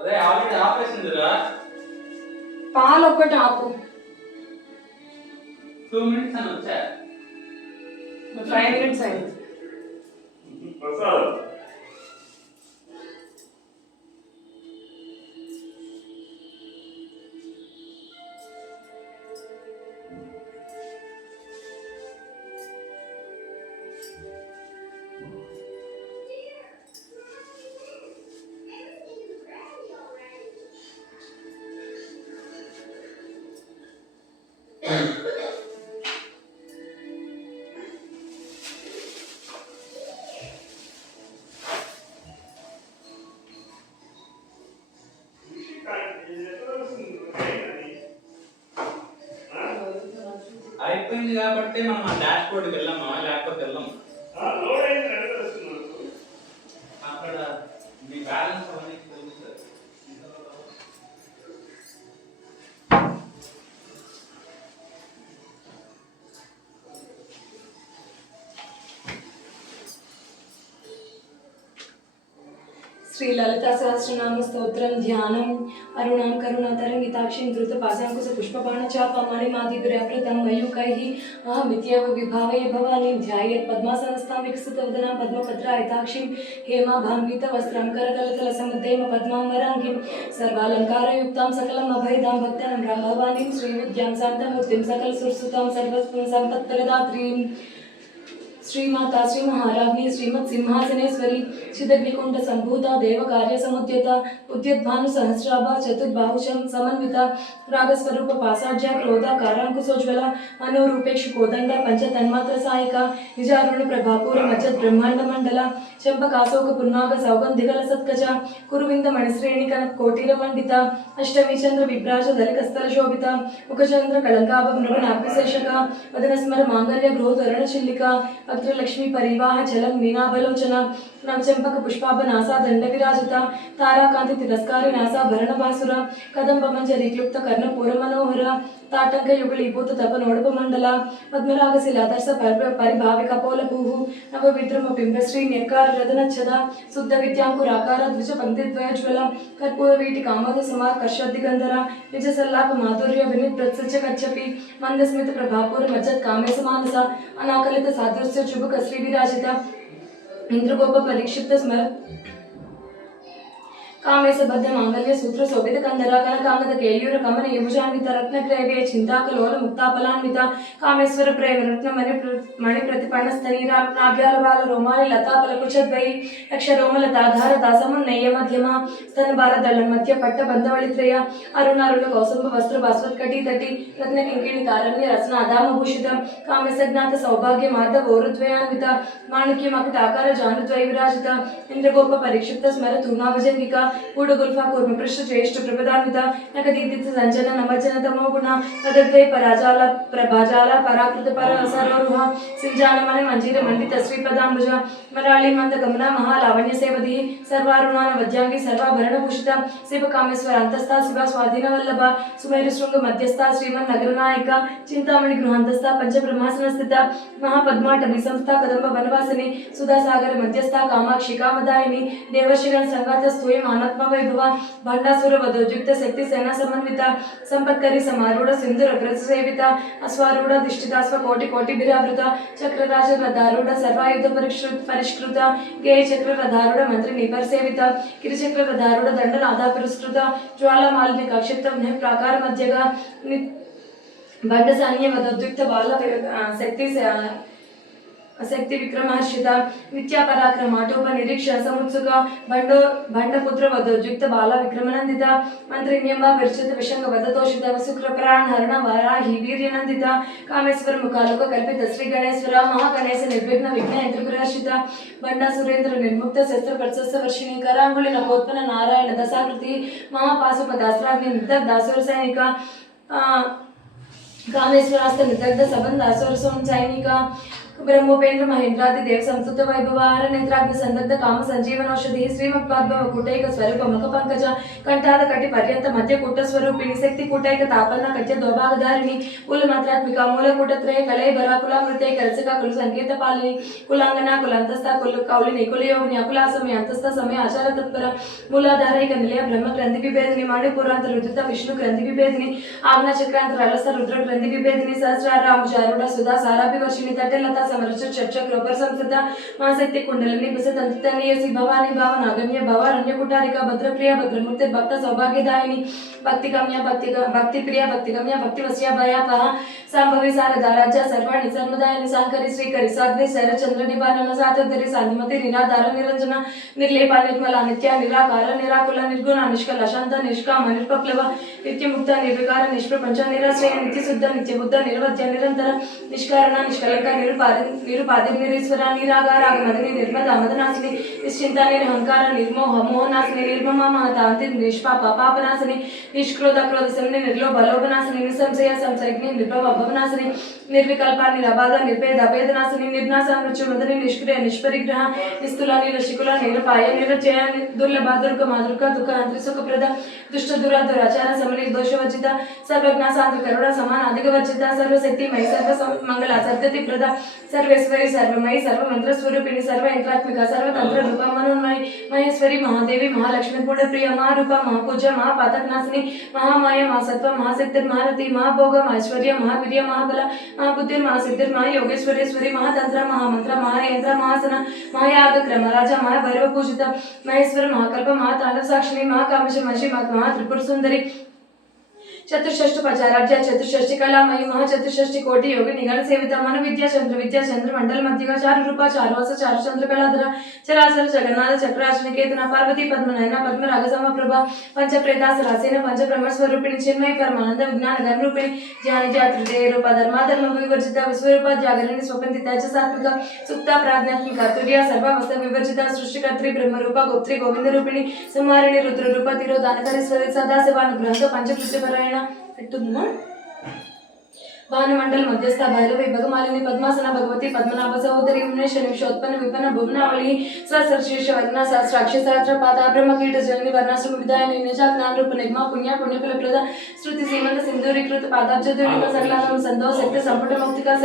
అదే ఆల్రెడీ ఆపేసిందిరా. పాలు ఒక్కటి ఆపు. 2 minutes అని వచ్చా. 5 minutes అయింది. అయిపోయింది కాబట్టి మనం ఆ డాష్ బోర్డ్కి వెళ్ళామా లేకపోతే వెళ్ళాము. అక్కడ మీ బ్యాలెన్స్ అవన్నీ తెలుస్తుంది. श्री ललिता सहस्रनाम स्तोत्रम ध्यानम अरुणां करुणातरंगिताक्षीं धृतपाशांकुश पुष्पबाणचापां मणिमादिभिरावृतं मयूखैः अहमित्येव विभावये भवानीं ध्यायेत् पद्मासनस्थां विकसितवदनां पद्मपत्रायताक्षीं हेमाभान्वितवस्त्रं करकलतलसमुद्यम पद्मां वराङ्गीं सर्वालङ्कारयुक्तां सकलम् अभयदां भक्तानां भवानीं श्रीविद्यां शान्तमूर्तिं सकलसुरसुतां सर्वसम्पत्प्रदात्रीं श्रीमाता श्री महाराज्ञी श्रीमत् सिंहासनेश्वरी चिदग्निकुंड संभूता देव कार्य समुद्यता उद्यद्भानु सहस्राभा चतुर्बाहुशं समन्विता रागस्वरूप पासाढ्या क्रोधा कारांकुशोज्वला मनोरूपेक्षु कोदंड पंच तन्मात्र सायिका निजारुण प्रभापूर मज्जत ब्रह्मांड मंडला चंपकाशोक पुन्नाग सौगंधिगल सत्कचा कुरुविंद मणिश्रेणी कनक कोटिर मंडिता अष्टमी चंद्र विभ्राज दलिकस्थल शोभिता मुखचंद्र कलंकाभ मृगनाभिषेषका वदनस्मर मांगल्य गृहोधरण चिल्लिका लक्ष्मी परिवाह जलम मीनाभलोचना नवचंपक पुष्पाभ नासा दंड विराजिता ताराकांति तिरस्कारी नासा भरण भासुर कदंब मंजरी क्लुप्त कर्ण पूर मनोहर ताटंक युगलीभूत तप नोडप मंडला पद्मराग शिलादर्श परिभावि कपोल भूहु नव विद्रुम बिंब श्री निर्कार रदनच्छदा शुद्ध विद्यांकुराकार द्विज पंक्ति द्वयज्वल कर्पूर वीटि कामोद समार कर्षद्दिगंधरा निज सल्लाप माधुर्य विनित प्रत्सच कच्छपि मंदस्मित प्रभापूर मज्जत कामेश मानस अनाकलित सादृश्य चुबुक श्री विराजिता इंद्रगोप परिक्षिप्त स्मर कामेश बद्ध मांगल्य सूत्र शोभित कंदरा कनकांगद केयूर कमन युभुजान्वित रत्न ग्रैवे चिंताकलोल मुक्ताफलान्वित कामेश्वर प्रेम रत्न मणि प्रतिपन्न स्तनीरा नाभ्याल बाल रोमाली लता पलकुचद्वयी यक्ष रोमलताधार दासमुन्नय्य मध्यमा स्तन बार दलन मध्य पट्ट बंधवलित्रय अरुणारुण कौसुंभ वस्त्र भास्वत्कटी तटी रत्न किंकिणी कारण्य रत्न अदाम भूषित कामेशज्ञात सौभाग्य मार्द गौरद्वयान्वित माणिक्य मकुट आकार जानुद्वय विराजित इंद्रगोप परिक्षिप्त स्मर तूर्णाभजंगिका पूडगुल्फा कूर्म पृष्ठ ज्येष्ठ प्रपदान्विता नकदीदित संजन नमजन तमो गुण तदद्वै पराजाल प्रभाजाल पराकृत पर सर्वरुह सिंजानमन मंजीर मंडित श्रीपदांबुज मराळी मंद गमना महालावण्य सेवदी सर्वारुणान वद्यांगी सर्वाभरण भूषित शिव कामेश्वर अंतस्था शिव स्वाधीन वल्लभ सुमेरु शृंग मध्यस्था श्रीमन नगर नायिका चिंतामणि गृहांतस्था पंच ब्रह्मासन स्थित महापद्माटवी संस्था कदंब वनवासिनी सुधा सागर मध्यस्था कामाक्षी कामदायिनी देवर्षिगण संगात स्तोय मानत्म वैभव भंडासुर वधोजुक्त शक्ति सेना समन्विता संपत्करी समारूढ़ सिंधुर अग्रज सेविता अश्वारूढ़ दिष्टितास्व कोटि कोटि बिरावृता चक्रराज रथारूढ़ सर्वायुध परिष्कृत गेय चक्र रथारूढ़ मंत्री निपर सेविता किरिचक्र रथारूढ़ दंड नादा पुरस्कृत ज्वाला मालिनी कक्षिप्त प्राकार मध्यगा भंड सैन्य वधोजुक्त बाल शक्ति शक्ति विक्रमहर्षिता नित्या पराक्रम आटोप निरीक्षण समुत्सुक भंडपुत्र वधोजुक्त बाला विक्रमनंदिता मंत्रिण्यंबा विरचित विशंग वदतोषित वसुक्र प्राण हरण वाराहि वीर्यनंदिता कामेश्वर मुखालोक कल्पित श्री गणेश्वर महागणेश निर्विघ्न विघ्न यंत्रहर्षिता भंडा सुरेंद्र निर्मुक्त शस्त्र प्रशस्त वर्षिणी करांगुली नकोत्पन्न नारायण दशाकृति महापाशुपदास्त्राग्नि निदग्ध दासुर सैनिका कामेश्वरास्त्र निदग्ध सबंध दासुर सैनिका ब्रह्मोपेन्द्र महेंद्रादि देव संस्तुत वैभवार नेत्राग्नि संदग्ध काम संजीवन औषधि श्रीमद्भाव कूटैक स्वरूप मुख पंकज कंठाद कटि पर्यंत मध्य कूट स्वरूपिणी शक्ति कूटैक तापन्न कट्य द्वभागधारिणी कुल मात्रात्मिका मूल कूटत्रय कलय बराकुला मृत्य कलसिका कुल संकेत पालिनी कुलांगना कुलांतस्था कुल कौलिनी कुलयोगिनी अकुला समय अंतस्था समय आचार तत्पर मूलाधारैक निलय ब्रह्म ग्रंथि विभेदिनी मणिपुरांत रुद्रता विष्णु ग्रंथि विभेदिनी आग्ना चक्रांत रलस रुद्र ग्रंथि विभेदिनी सहस्रार रामुजारूढ़ सुधा साराभि वर्षिणी तटिलता समरच चर्चा क्रोपर संस्कृता महाशक्ति कुंडलिनी बिसतंतनीयसी भवानी भाव नागम्य भवारण्य कुटारिका भद्रप्रिया भद्रमूर्ति भक्त सौभाग्यदायिनी भक्तिगम्या भक्तिप्रिया भक्तिगम्या भक्तिवश्या भयापह संभवी शारदा राज्य सर्वाणि सर्वदायिनी सांकरी श्रीकरी साध्वी शैलचंद्र निबालन सातोदरी शांतिमती निराधार निरंजना निर्लेपा निर्मला नित्या निराकार निराकुल निर्गुण निष्कल शांत निष्काम निष्पप्लव नित्यमुक्त निर्विकार निष्प्रपंच निराश्रय नित्यशुद्ध नित्यबुद्ध निर्वध्य निरंतर निष्कारण निष्कलंक निरुपाधि निरीश्वरा निरागार आगमदिनी निर्मदा मदनासिनी निश्चिंता निरहंकार निर्मोह मोहनासिनी निर्ममा महतांति निष्पाप पापनासिनी निष्क्रोध क्रोध शमनी निर्लोभ लोभनासिनी निसंशय संशयग्नि निर्भव भवनासिनी निर्विकल्पा निराबाध निर्भेद अभेदनासिनी निर्नाशा मृत्यु मदनी निष्क्रिय निष्परिग्रह निस्तुला निरशिकुला निरपाय निरचय दुर्लभ दुर्ग मादुर्ग दुःख अंतरि सुखप्रद दुष्ट दुरा दुराचार समनी दोषवर्जिता सर्वज्ञ शांत करुणा समान अधिक वर्जिता सर्वशक्ति मयि सर्व मंगला सत्यति प्रदा सर्वेश्वरी सर्वमयी सर्वमंत्र स्वरूपिणी सर्व यंत्रात्मिका सर्वतंत्र रूपा मनोन्मयी महेश्वरी महादेवी महालक्ष्मी पुण्यप्रिय महारूपा महापूज्य महापातकनाशिनी महामाया महासत्व महाशक्ति महारथी महाभोग महाऐश्वर्य महावीर्य महाबल महाबुद्धि महासिद्धि महायोगेश्वरेश्वरी महातंत्र महामंत्र महायंत्र महासन महायाग क्रम राजा महाभैरव पूजित महेश्वर महाकल्प महातांडव साक्षिणी महाकामेश महिषी महात्रिपुर सुंदरी चतुष्षष्टि पचाराध्या चतुष्षष्टि कलामयी महाचतुष्षष्टि कोटि योगी निगण सेवित मनु विद्या चंद्र मंडल मध्यगा चारु रूपा चारुवास चारु चंद्र कलाधर चराचर जगन्नाथ चक्राच निकेतन पार्वती पद्मनयना पद्मराग समप्रभा पंच प्रेतास रासेन पंच ब्रह्म स्वरूपिणी चिन्मयी परमानंद विज्ञान घन रूपिणी ज्ञान जातृदय रूपा धर्म विवर्जिता विश्वरूपा जागरणी स्वपंदिता च सात्विका सुप्ता प्राज्ञात्मिका तुर्या सर्वावस्था विवर्जिता सृष्टिकर्त्री ब्रह्म रूपा गोत्री गोविंद रूपिणी संहारिणी रुद्र रूपा तिरोधानकरेश्वरी सदाशिवानुग्रह पंचकृत्यपरायण भानुमंडल मध्यस्थ भैरवी भगमालिनी पद्मासना भगवती पद्मनाभ सहोदरी उन्मेष निमिषोत्पन्न विपन्न भुवनावली सहस्रशीर्ष वर्णा सहस्राक्ष सहस्रपादा ब्रह्मकीट जननी वर्णाश्रम विदायिनी निजा ज्ञान रूप निगमा पुण्य पुण्यफल प्रद श्रुति सीमंत सिंधुरीकृत पादाब्ज दुर्निक सकलानाम संदो सत्य संपुट मुक्तिका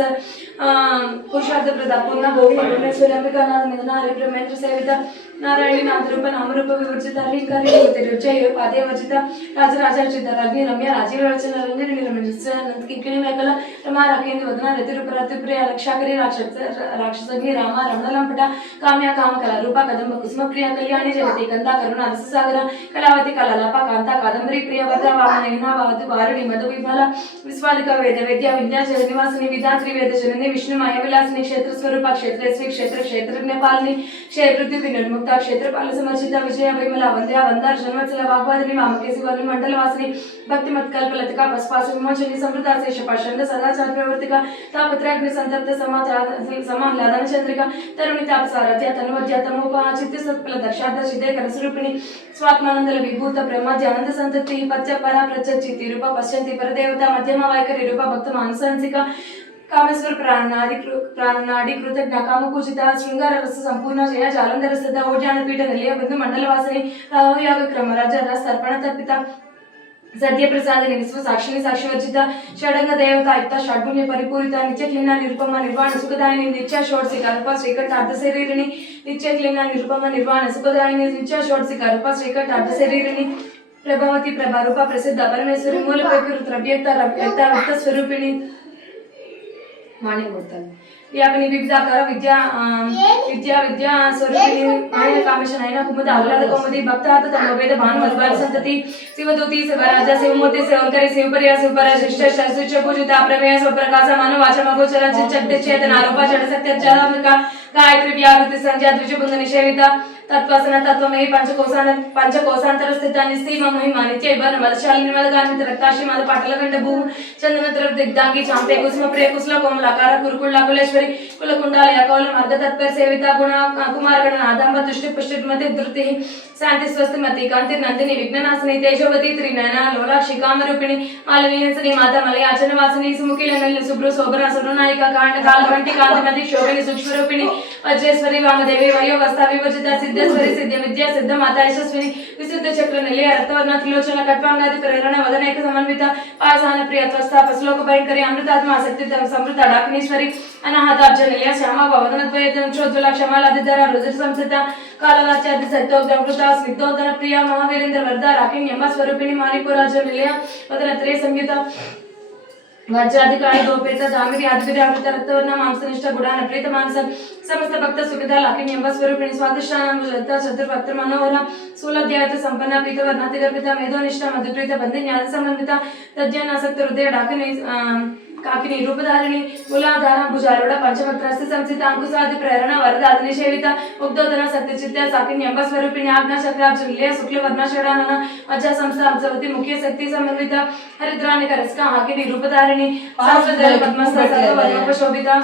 पुरुषार्थ प्रदा पूर्ण भोगी भुवनेश्वरी अंबिका नाथ निधना हरि ब्रह्मेंद्र सेविता नारायणी नाथ रूप नाम रूप विवर्जित हरिंकारी रुचय पादे वर्जित राजराजार्चित राज्ञी रम्य राजीव रचना रंजनी निरमंजित नंद किंकिणी मेकल रमा राकेंद्र वदना रति रूप रति प्रिय रक्षाकरी राक्षसग्नि रामा रमणलंपट काम्या काम कला रूपा कदंब कुसुम प्रिय कल्याणी जगति कंदा करुणा रस सागर कलावती कलालापा कांता कादंबरी प्रिय वरदा वामन हिनावावती वारुणी मधु विमल विस्वादिका वेद वेद्या विंध्याचल निवासिनी विधात्री वेद जननी विष्णु माया विलासिनी क्षेत्र स्वरूपा क्षेत्रेश्वरी क्षेत्र क्षेत्रज्ञ पालिनी क्षेत्रपृथ्वी विनिर्मुक्ता क्षेत्रपाल समर्चिता विजय विमला वंद्या वंदार जन्मचल वाग्वादिनी वामकेशी वर्णी मंडल वासिनी भक्तिमत कल्पलतिका पस्पास विमोचनी समृद्धा शेष पाषंड सदाचार प्रवर्तिका तापत्राग्नि संतप्त समाह्लादन चंद्रिका तरुणी तापसाराध्या तनुवद्या तमोपहा चित्त सत्फल दक्षार्थ सिद्धे करस्वरूपिणी स्वात्मानंदल विभूत ब्रह्माद्यानंद संतति पच्च परा प्रचिति रूपा पश्यन्ति परदेवता मध्यमा वायकरी रूपा भक्त मानसांसिका कामेश्वर प्राणनाडी कृतज्ञ कामपूजिता श्रृंगार रस संपूर्ण जया जालंधर सदा ओज्ञानपीठ निलय बिंदु मंडल वासिनी राहुयाग क्रम राजा रस तर्पण तर्पिता सत्य प्रसादिनी विश्व साक्षिणी साक्षिवर्जिता षडंग देवता युक्ता षड्गुण्य परिपूरिता नित्य क्लीना निरुपमा निर्वाण सुखदायिनी नित्य षोडशिका रूपा श्रीकट अर्ध शरीरिणी नित्य क्लीना निरुपमा निर्वाण सुखदायिनी नित्य षोडशिका रूपा श्रीकट अर्ध शरीरिणी प्रभावती प्रभा रूपा प्रसिद्ध परमेश्वरी मूल प्रकृति रव्यक्ता रक्त स्वरूपिणी माणिमूर्तन व्यापिनी विविधाकार विद्या स्वरूपिणी नयन कामेश नयन कुमुद आह्लाद कौमुदी भक्तार्थ तमोवेद भानु मधुबाल संतति शिवदूती शिवराजा शिवमूर्ति शिवंकरी शिवप्रिया शिवपरा शिष्ट शस्त्रिच पूजिता प्रमेय स्वप्रकाश मानो वाचा मगोचर चिच्चट चेतन आरोपा जड़ सत्य जडात्मिका गायत्री व्यावृत्ति संध्या द्विजभुंग निषेविता तत्वसन तत्वमयी पंचकोशांतर स्थिता निस्तीम महिमा नित्य वन मदशालिनी मदगान्वित रक्ताशी मद पाटलगंड भू चंदन द्रव दिग्दांगी चांते कुसुम प्रिय कुशल कोमलाकार कुरुकुला कुलेश्वरी कुलकुंडाल यकौल मार्ग तत्पर सेविता गुण कुमारगण आदंब तुष्टि पुष्टि मति धृति शांति स्वस्ति मति कांति नंदिनी विघ्ननाशिनी तेजोवती त्रिनयना लोलाक्षी कामरूपिणी मालिनी हंसनी माता मलयाचन वासिनी सुमुखी लनल सुब्रु शोभरा सुरनायिका कांड काल घंटी कांतिमति शोभिनी सूक्ष्म रूपिणी वज्रेश्वरी वामदेवी वयो वस्ता विवर्जिता सिद्धेश्वरी सिद्ध विद्या सिद्ध माता यशस्विनी विशुद्ध चक्र निलय रक्तवर्ण त्रिलोचन खट्वांगादि प्रेरणा वदनैक समन्विता पाषाण प्रियत्वस्था पश्लोक भयंकरी अमृतात्मा आसक्ति समृद्ध डाकिनीश्वरी अनाहताब्ज निलय श्यामा वदनद्वयं चोज्ज्वला क्षमालादिधरा रुद्र संसिता काललाचादि सत्योग्रमृता स्निग्धोदन प्रिया महावीरेंद्र वरदा राकिण्यम्ब स्वरूपिणी माणिपुराज निलय वदनत्रय संयुता वज्राधिकारी गोपेत दामिनी आदिविर अमृत रक्तवर्ण मांसनिष्ठ गुडान प्रीत मानस समस्त भक्त सुखदा लाकिन्यंब स्वरूपिणी स्वादिष्टानां भुजता चतुर्भक्त मनोहर सूलध्यायत संपन्न पीत वर्णाति गर्भिता मेधोनिष्ठ मधुप्रीत बंधि न्यास समन्विता तज्ञानासक्त हृदय डाकिनी काकिनी रूपधारिणी मूलाधार भुजारूढ़ पंचवक्त्रास्ति संसिता अंकुशादि प्रेरणा वरदादिनी सेविता उग्धोदन सत्यचित्त साकिन्यंब स्वरूपिणी आज्ञा चक्राब्ज निलय शुक्ल वर्ण षडानन मज्जा संस्था अब्जवती मुख्य शक्ति समन्विता हरिद्रानिक रसका हाकिनी रूपधारिणी सहस्रदल पद्मस्थ सर्ववर्णोपशोभिता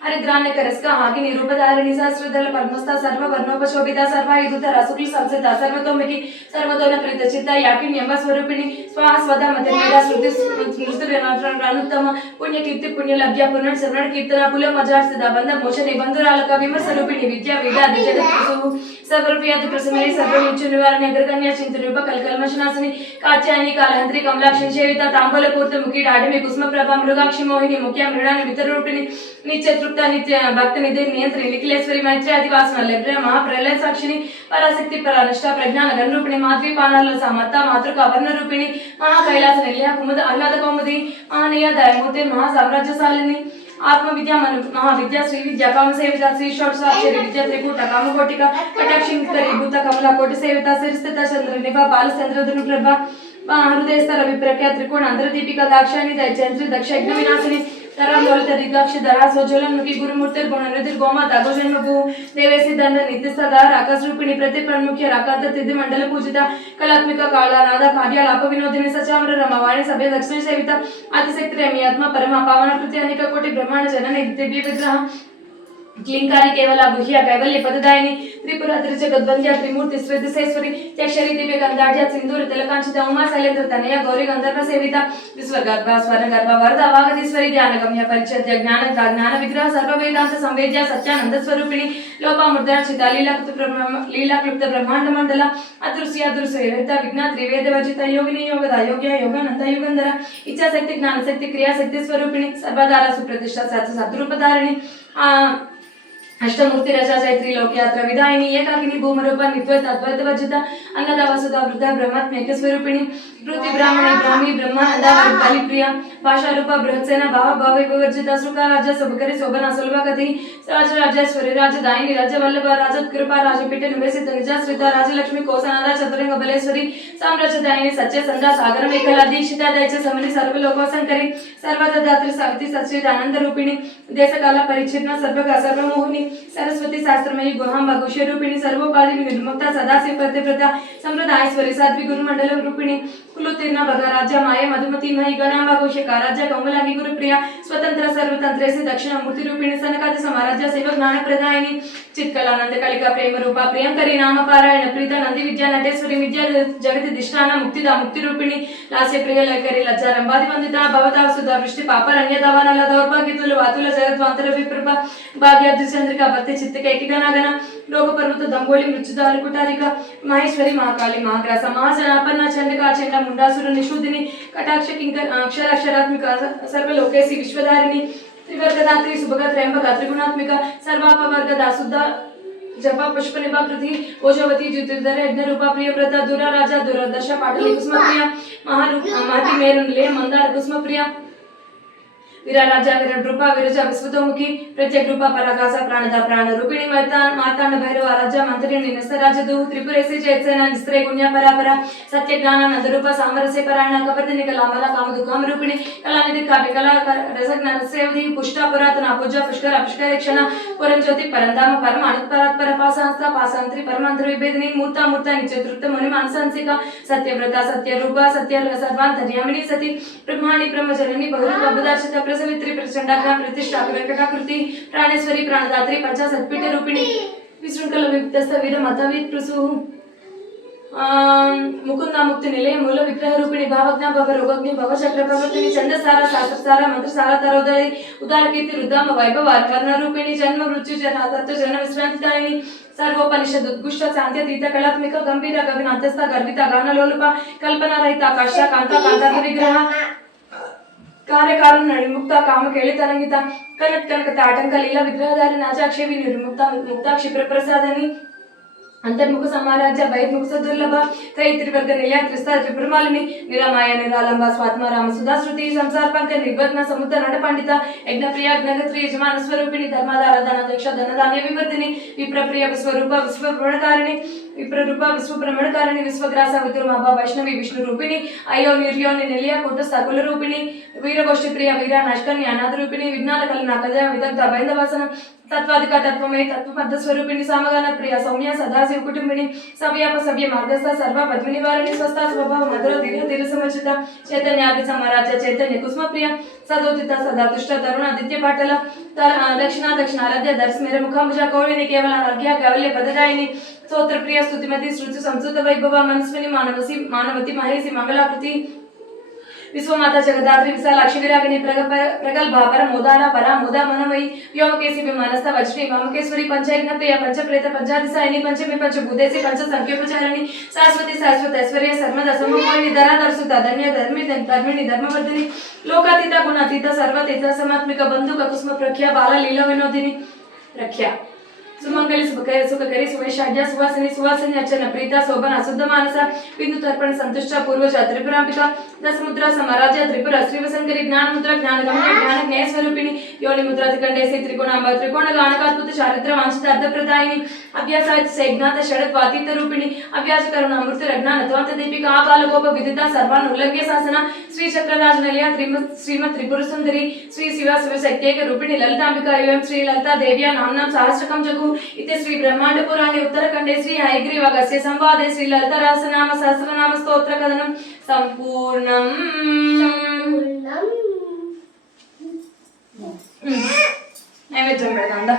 हरिद्रान्यकरस्क हाकिनी रूपधारिणी सहस्रदल पद्मस्था सर्व वर्णोपशोभिता सर्वायुधरा शुक्ल संसिता सर्वतोमुखी सर्वतोन प्रीतचित्ता याकिनी ಎಂಬ ಸ್ವರೂಪಿಣಿ ಸ್ವಾಹ ಸ್ವದ ಮತಿರ್ಮೇದ ಶ್ರುತಿ ಸ್ಮೃತಿರನುತ್ತಮ ಪುಣ್ಯಕೀರ್ತಿ ಪುಣ್ಯಲಭ್ಯ ಪುನರ್ ಶರಣ ಕೀರ್ತನ ಕುಲ ಮಜಾರ್ಸಿದ ಬಂದ ಮೋಚನೆ ಬಂಧುರಾಲಕ ವಿಮರ್ಶರೂಪಿಣಿ ವಿದ್ಯಾ ವೇದಾದಿ ಜಗತ್ಸು ಸರ್ವಪ್ರಿಯಾದ ಪ್ರಸಮೇಯ ಸರ್ವಮುಚ್ಚು ನಿವಾರಣೆ ಅಗ್ರಗಣ್ಯ ಚಿಂತನೂಪ ಕಲ್ಕಲ್ಮಶನಾಸಿನಿ ಕಾತ್ಯಾಯನಿ ಕಾಲಹಂತ್ರಿ ಕಮಲಾಕ್ಷಿ ಸೇವಿತ ತಾಂಬೂಲ ಪೂರ್ತಿ ಮುಖಿ ಡಾಡಿಮಿ ಕುಸುಮ ಪ್ರಭಾ ಮೃಗಾಕ್ಷಿ ಮೋಹಿನಿ ಮುಖ್ಯ ಮೃಡಾನಿ ವಿತರೂಪಿಣಿ ನಿತ್ಯ ತೃಪ್ತ ನಿತ್ಯ ಭಕ್ತ ನಿಧಿ ನಿಯಂತ್ರಿ ನಿಖಿಲೇಶ್ವರಿ ಮೈತ್ರಿ ಆದಿವಾಸನ ಲಭ್ಯ ಮಹಾಪ್ರಲಯ ಸಾಕ್ಷಿನಿ ಪರಾಶಕ್ತಿ ಪರಾನಿಷ್ಠ ಪ್ರಜ್ಞಾನ ಗಣರೂಪಿಣಿ ಮಾಧ್ವಿ ಪಾನಾಲ ಸಮತ್ತ ಮಾತೃಕ ವರ್ಣ ರೂಪಿಣಿ ಮಹಾ ಕೈಲಾಸ ನಿಲಯ ಕುಮುದ ಆಹ್ಲಾದ ಕೌಮುದಿ ಮಹನೀಯ ದಯಮೂರ್ತಿ ಮಹಾ ಸಾಮ್ರಾಜ್ಯಶಾಲಿನಿ आत्म विद्या महाविद्या श्री विद्या काम सेविता श्री षोड़ साक्षरी विद्या त्रिकूट काम कोटिका कटाक्षी भूत कमला कोटि सेविता सिरस्थित चंद्र निभा बाल चंद्र प्रभा हृदय स्तर विप्रख्या त्रिकोण अंतर दीपिका दाक्षायणी दैत्यंत्री दक्ष यज्ञ विनाशिनी तराम लोलित दिग्गाक्षी धरा स्वज्वलन मुखी गुरुमूर्ति गुणनिधि गोमाता गोजन्मभू देवेसी दंड नित्यसदार आकाश रूपिणी प्रति प्रमुख्य राकांत तिथि मंडल पूजिता कलात्मिक कालानाद कार्यालाप विनोदिनी सचाम्र रमवाणी सभ्य दक्षिण सेविता अतिशक्ति रमी आत्मा परमा पावन कृति अनेक कोटि ब्रह्मांड जननी दिव्य विग्रह क्लिंकारी केवल गुह्य कैवल्य पददायिनी त्रिपुरा त्रिजगद्वंद्या त्रिमूर्ति श्रीदिशेश्वरी त्यक्षरी दिव्य गंधाढ्य सिंदूर तिलकांचित उमा शैलेंद्र तनया गौरी गंधर्व सेविता विश्वगर्भ स्वर्णगर्भ वरद वागदीश्वरी ध्यानगम्य परिचर्य ज्ञान ज्ञान विग्रह सर्व वेदांत संवेद्या सत्यानंद स्वरूपिणी लोपामृता चिता लीलाक्लुप्त ब्रह्मांड मंडल अदृश्य अदृश्य विघ्न त्रिवेद वर्जित योगिनी योगदा योग्य योगानंद युगंधर इच्छा शक्ति ज्ञान शक्ति क्रिया शक्ति स्वरूपिणी सर्वधारा सुप्रतिष्ठा सद्रूपधारिणी अष्टमूर्ति रचा चैत्री लोकयात्रा विदायिनी एकाकिनी भूमरूप नित्वत अद्वैत वजित अन्नदा वसुधा वृद्ध ब्रह्मात्मैक्य स्वरूपिणी पृथ्वी ब्राह्मणी ब्राह्मी ब्रह्मानंद बलिप्रिया भाषा रूप बृहत्सेना भाव भाव विवर्जित सुखा राज्य सुभकरी शोभना सुलभगति राज राजेश्वरी राजदायिनी राज्य वल्लभ राज कृपा राजपीठ निवेशित निजाश्रिता राजलक्ष्मी कोसनादा चतुरंग बलेश्वरी साम्राज्यदायिनी सच्चे संदा सागर मेखला दीक्षिता दैत्य समनी सर्वलोकवसंकरी सर्वदात्री सावित्री सच्चिद आनंद रूपिणी देशकाल परिच्छिन्न सर्वगा सर्वमोहिनी सरस्वती शास्त्रमयी गुहांबा घोषरूपिणी सर्वोपाधि निर्मुक्ता सदाशिव प्रतिव्रता संप्रदायेश्वरी साध्वी गुरुमंडल रूपिणी कुलुतीर्ण भगा राज्य माया मधुमती मही गणांबा घोषिका राज्य कौमलांगी गुरुप्रिया स्वतंत्र सर्वतंत्रेसी दक्षिणामूर्ति रूपिणी सनकादि समाराज्य सेवक ज्ञान प्रदायिनी चित्कलानंद कलिका प्रेम रूपा प्रियंकरी नाम पारायण प्रीता नंदी विद्या नटेश्वरी विद्या जगति दिष्टान मुक्तिदा मुक्ति रूपिणी लास्य प्रिय लयकरी लज्जा रंबादि वंदिता भवता सुधा वृष्टि पापरण्य दवानल दौर्भाग्यतुल वातुल जगद्वांतर विप्रभा भाग्याब्धि चंद्रिका भक्ति चित्तिक एकिगनागन लोक पर्वत दंगोली मृत्युदाल कुटारिका महेश्वरी महाकाली महाग्रास महाजनापन्न चंडिका चंड मुंडासुर निषूदिनी कटाक्ष किंकर अक्षर अक्षरात्मिका सर्वलोकेसी विश्वधारिणी त्रिवर्गदात्री सुभगा त्रयंबका त्रिगुणात्मिका सर्वापवर्गदा शुद्धा जपा पुष्प निभा पृथ्वी ओजवती ज्योतिर्धर यज्ञ रूपा प्रिय व्रता दूरा राजा दूरदर्श पाटली कुसुम प्रिया महारूप महति मेरु निलय मंदार कुसुम प्रिया वीरा राजा विराट रूपा विरजा विश्वतोमुखी प्रत्येक रूपा पराकाश प्राणद प्राण रूपिणी मार्तांड भैरव राजा मंत्रिणी निस्तराजदु त्रिपुरेसी चैतसेना निस्त्रे गुण्या परापरा सत्य ज्ञान नंदरूप सामरस्य परायण कपर्दिनी कलामला काम दुखाम रूपिणी कलानिधि काव्य कला रसज्ञ रसेवधि पुष्टा पुरातन पूजा पुष्कर अपुष्कर क्षण पुरंज्योति परंधाम परम अनुत्परात परपासांस्ता पासांत्री परमांतर विभेदिनी मूर्ता मूर्ता नित्यतृप्त मुनि मानसांसिका सत्यव्रता सत्य रूपा सत्य सर्वांतर्यामिनी सती ब्रह्माणि ब्रह्मजननी बहुरूप बुधार्चित सवित्री प्रचंडाग्रा प्रतिष्ठा प्रकटाकृति प्राणेश्वरी प्राणदात्री पंचाशत्पीठ रूपिणी विशृंखल विप्तस्थ वीर मतवीर प्रसु मुकुंद मुक्ति निलय मूल विग्रह रूपिणी भावज्ञ भव रोगज्ञ भव चक्र प्रवर्तिनी छंदसारा शास्त्रसारा मंत्रसारा तरोदय उदार कीर्ति रुद्राम वैभव वर्ण रूपिणी जन्म मृत्यु जन्म तत्व जन्म विश्रांतिदायिनी सर्वोपनिषद उद्गुष्ट शांति तीर्थ कलात्मिक गंभीर गगनांतस्थ गर्भिता गानलोलुप कल्पना रहित आकाश कांता कांता विग्रह कार्यकारण निर्मुक्ता काम केली तरंगित कनक कनक ताटंक लीला विग्रहधारी नाचाक्षी निर्मुक्ता मुक्ता क्षिप्र प्रसादनी अंतर्मुख समाराज्य बहिर्मुख दुर्लभ त्रय त्रिवर्ग निलय त्रिस्ता त्रिपुरमालिनी निरामाय निरालंब स्वात्मा राम सुधा श्रुति संसार पंक निर्वग्न समुद्र नट पंडित यज्ञ प्रिया ज्ञात्री यजमान स्वरूपिणी धर्माधार धनाध्यक्ष धनधान्य विवर्धिनी विप्रप्रिय विश्वरूप विश्वभ्रमणकारिणी विप्ररूप विश्वभ्रमणकारिणी विश्वग्रास विदुर्माभा वैष्णवी विष्णु रूपिणी अयो निर्योनि निलय कूटस्थ कुल रूपिणी वीरगोष्ठी प्रिय वीरा नाशकन्य अनाथ रूपिणी विज्ञान कलना कजय विदग्ध वैंदवासन तत्वाधिक तत्वमय तत्वपद्ध स्वरूपिणी सामगान प्रिय सौम्य सदाशिव कुटुंबिनी सव्याप सव्य मार्गस्थ सर्व पद्म निवारिणी स्वस्थ स्वभाव मधुर धीर धीर समचित चैतन्यादि समाराज्य चैतन्य कुसुम प्रिय सदोदित सदा तुष्ट तरुण आदित्य पाटल दक्षिणा दक्षिणाराध्य दर्शमेर मुखंभुजा कौलिनी केवल अर्घ्य कैवल्य पददायिनी स्तोत्र प्रिय स्तुतिमती श्रुति संस्कृत वैभव मनस्विनी मानवती महेशी मंगलाकृति विश्वमाता जगदात्री विशालाक्षी विरागिनी प्रगल्भा परमोदारा परामोदा मनमयी व्योमकेशी विमानस्थ वज्री ममकेश्वरी पंचयज्ञप्रिया पंचप्रेत पंचादिशायिनी पंचमी पंचभूतेशी पंच संख्योपचारिणी शाश्वती शाश्वत ऐश्वर्य सर्वदा सममोहिनी धराधर सुता धन्य धर्मिणी धर्मवर्धिनी लोकातीता गुणातीता सर्वतीता समात्मिक बंधुक कुसुम प्रख्या बाला लीला विनोदिनी रख्या सुमंगली सुखकरी सुवेशाढ्य सुवासिनी सुवासिनी अर्चना प्रीता शोभना शुद्ध मानस बिंदु तर्पण संतुष्ट पूर्वज त्रिपुरांबिका दस मुद्रा समाराज्य त्रिपुरा श्रीवसंकरी ज्ञान मुद्रा ज्ञान गम्य ज्ञान ज्ञेय स्वरूपिणी योनि मुद्रा त्रिकंडेसी त्रिकोणांब त्रिकोण गानकाद्भुत चारित्र वांछित अर्थ प्रदायिनी अभ्यासाय सैज्ञात षडत्वातीत रूपिणी अभ्यास करुणा अमृत रज्ञान अद्वैत दीपिका आबाल गोप विदिता सर्वान उल्लंघ्य शासना श्री चक्रराज निलया श्रीमद त्रिपुर सुंदरी श्री शिवा शिवशक्त्येक रूपिणी ललितांबिका एवं श्री ललिता देव्या नामनाम सहस्रकं जगु इति श्री ब्रह्मांड पुराणे उत्तरखंडे श्री हयग्रीव अगस्त्य संवादे श्री ललिता सहस्रनाम सहस्रनाम स्तोत्र कथनम संपूर्णम् नैवेद्यं पेडदां